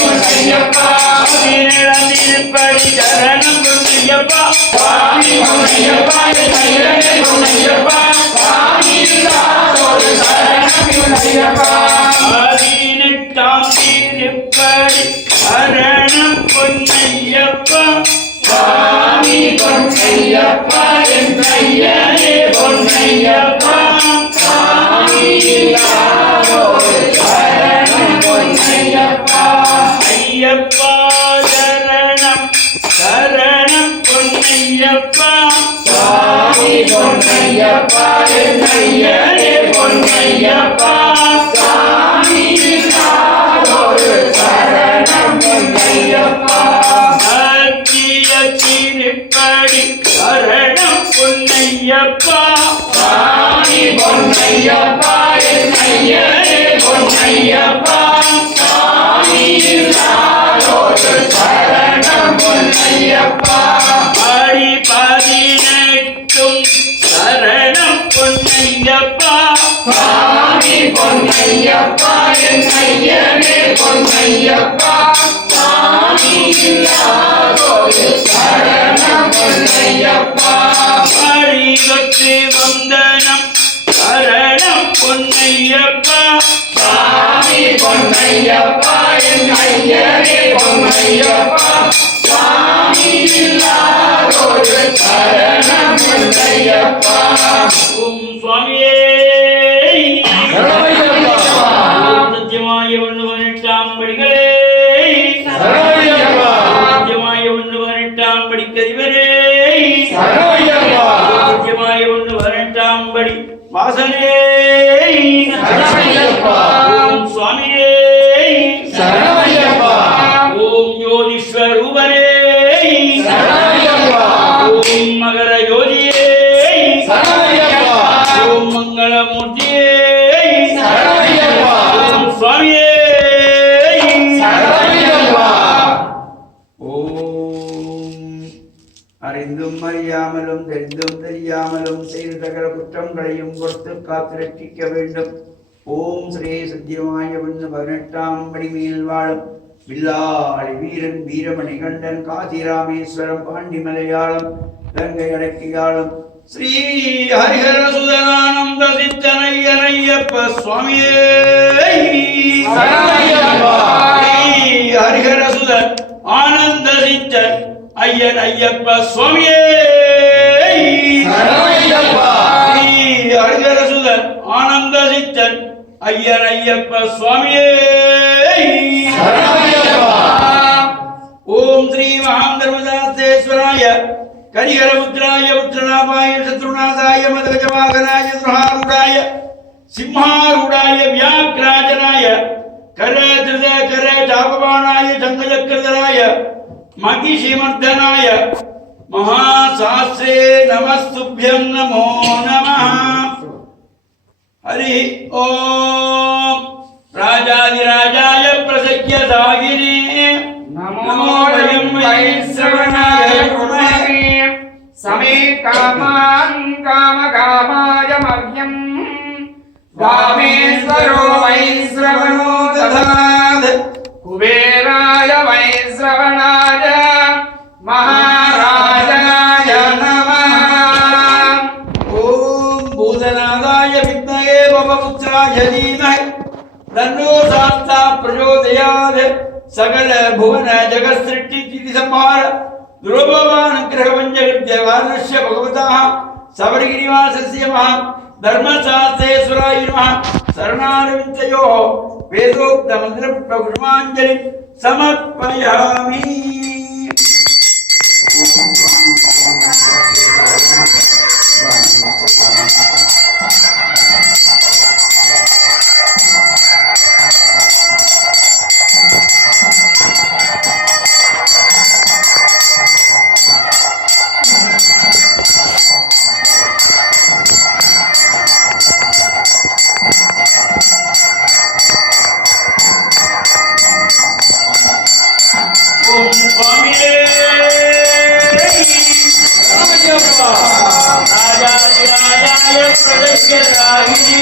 பொன்னையப்பா சரணம் பொன்னையப்பா சுவாமி பொன்னையப்பா கையிலே பொன்னையப்பா பொன்னையப்பா என் கையிலே பொன்னையப்பா. ஐயப்பா என் ஐயரே பொன்னையப்பா. மங்களமூர்த்தியே சுவாமியே அறிந்தும் அறியாமலும் தெரிந்தும் தெரியாமலும் செய்து தகர குற்றங்களையும் கொடுத்து காத்து ரட்சிக்க வேண்டும் ஓம் ஸ்ரீ சத்தியமாய ஒன்று பதினெட்டாம் படி மேல் வாழும் வில்லாளி வீரன் வீரமணி கண்டன் காசி ராமேஸ்வரம் பாண்டி மலையாளம் கங்கை அடக்கியாளம் ஸ்ரீ ஹரிஹர சுதனானந்த சித்தனையனையப்ப சுவாமியே. ஹரிஹர சுதன் ஆனந்த சித்தன் ஐயன் ஐயப்ப சுவாமியே. ஹரிஹர சுதன் ஆனந்த சித்தன் ஐயன் ஐயப்ப சுவாமியே. ஓம் ஸ்ரீ மகாந்தர்மதாசேஸ்வராய కరిహరముద్రాయ ఉద్రనాభాయ శత్రునాథాయ మదగజవాహనాయ సహారుడాయ సింహారుడాయ వ్యాఘ్రాజనాయ కరధృత కర చాపమానాయ చంద్రచక్రధరాయ మహిషిమర్దనాయ మహాశాస్త్రే నమస్తుభ్యం నమో నమ. హరి ఓ वामेश्वरो वैश्रवणो दधात् कुबेराय वैश्रवणाय महाराजाय नमः ॐ भूतनादाय विद्महे ममपुत्राय धीमहि तन्नो सात्ता प्रचोदयात् सकल भुवन जगत्सृष्टिति संहार दुर्भवानुग्रहमञ्जगत्य वारुष्य भगवतः शबरिगिरिवासस्य महान् ధర్మశాస్త్రేశ్వరాయ శరణారవిందయో వేదోక్త మందిర ప్రకుమాంజలి సమర్పయామి రాజా రాజాయ ప్రజ రాహిణి